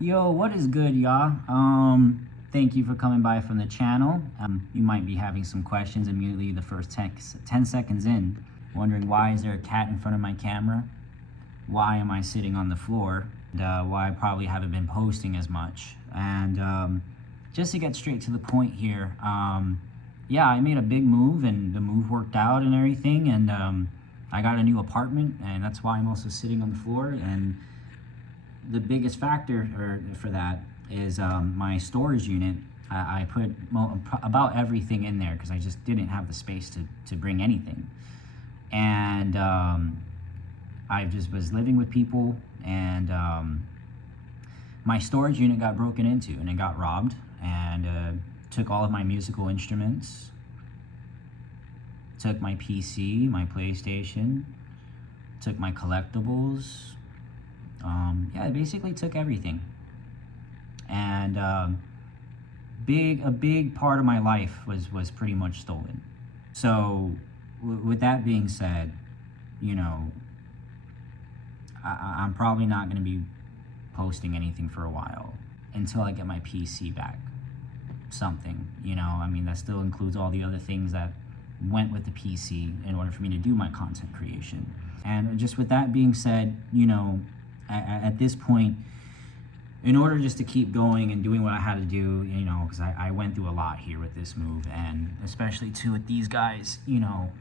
Yo, what is good, y'all? Thank you for coming by from the channel. You might be having some questions immediately the first 10 seconds in, wondering why is there a cat in front of my camera? Why am I sitting on the floor? And, why I probably haven't been posting as much. And just to get straight to the point here, yeah, I made a big move and the move worked out and everything, and I got a new apartment, and that's why I'm also sitting on the floor. And the biggest factor for that is my storage unit. I put about everything in there because I just didn't have the space to bring anything. And I just was living with people, and my storage unit got broken into and it got robbed, and took all of my musical instruments, took my PC, my PlayStation, took my collectibles. Yeah, it basically took everything. And a big part of my life was pretty much stolen. So with that being said, you know, I'm probably not going to be posting anything for a while until I get my PC back. Something, you know, I mean, that still includes all the other things that went with the PC in order for me to do my content creation. And just with that being said, you know, at this point, in order just to keep going and doing what I had to do, you know, because I went through a lot here with this move, and especially too with these guys, you know,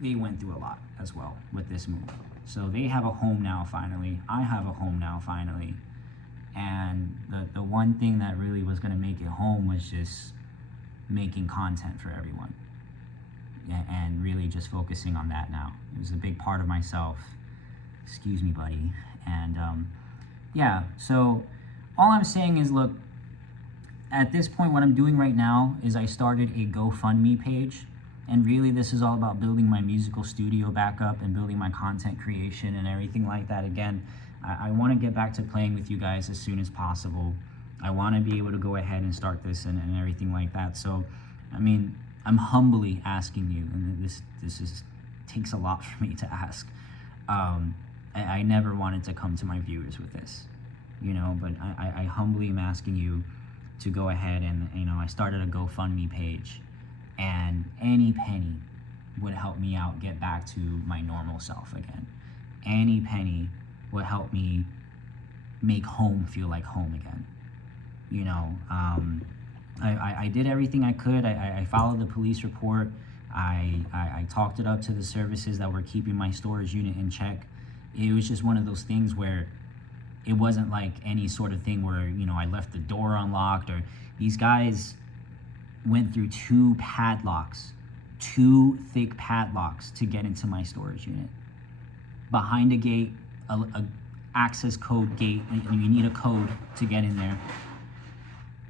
they went through a lot as well with this move. So they have a home now finally. I have a home now finally. And the one thing that really was going to make it home was just making content for everyone. And really just focusing on that now. It was a big part of myself. Excuse me, buddy. And yeah, so all I'm saying is, look, at this point, what I'm doing right now is I started a GoFundMe page. And really, this is all about building my musical studio back up and building my content creation and everything like that again. I want to get back to playing with you guys as soon as possible. I want to be able to go ahead and start this and everything like that. So, I mean, I'm humbly asking you, and this takes a lot for me to ask. I never wanted to come to my viewers with this, you know, but I humbly am asking you to go ahead and, you know, I started a GoFundMe page, and any penny would help me out get back to my normal self again. Any penny would help me make home feel like home again. You know, I did everything I could. I followed the police report. I talked it up to the services that were keeping my storage unit in check. It was just one of those things where it wasn't like any sort of thing where, you know, I left the door unlocked, or these guys went through two thick padlocks to get into my storage unit. Behind a gate, a access code gate, and you need a code to get in there.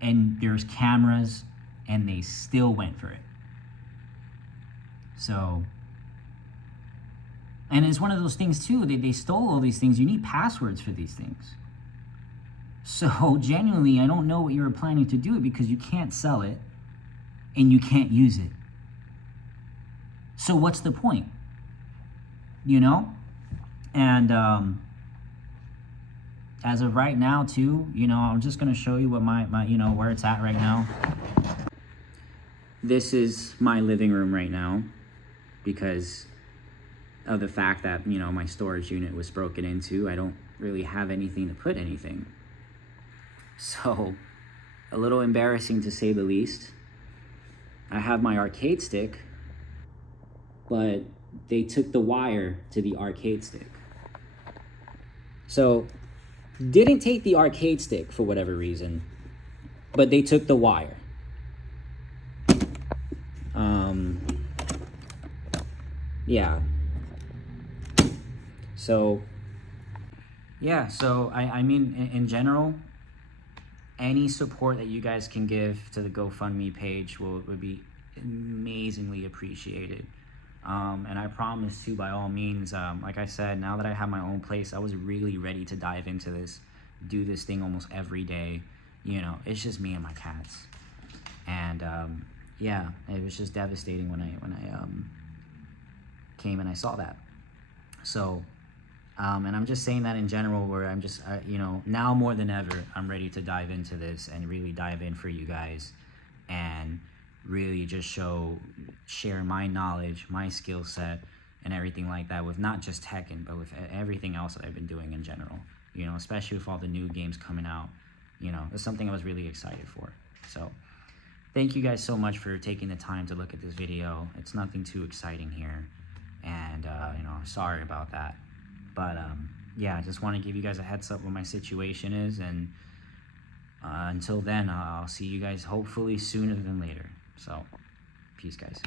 And there's cameras, and they still went for it. So, and it's one of those things too, they stole all these things. You need passwords for these things. So genuinely, I don't know what you were planning to do, because you can't sell it and you can't use it. So what's the point? You know? And as of right now too, you know, I'm just gonna show you what my you know, where it's at right now. This is my living room right now, because of the fact that, you know, my storage unit was broken into. I don't really have anything to put anything. So, a little embarrassing to say the least. I have my arcade stick, but they took the wire to the arcade stick. So, didn't take the arcade stick for whatever reason, but they took the wire. Yeah. So, yeah, so I mean, in general, any support that you guys can give to the GoFundMe page would be amazingly appreciated. And I promise too, by all means, like I said, now that I have my own place, I was really ready to dive into this, do this thing almost every day. You know, it's just me and my cats. And yeah, it was just devastating when I came and I saw that. So And I'm just saying that in general, where I'm just, you know, now more than ever, I'm ready to dive into this and really dive in for you guys and really just share my knowledge, my skill set, and everything like that with not just Tekken, but with everything else that I've been doing in general. You know, especially with all the new games coming out. You know, it's something I was really excited for. So, thank you guys so much for taking the time to look at this video. It's nothing too exciting here, and you know, sorry about that. But yeah, I just want to give you guys a heads up what my situation is, and until then, I'll see you guys hopefully sooner than later. So, peace, guys.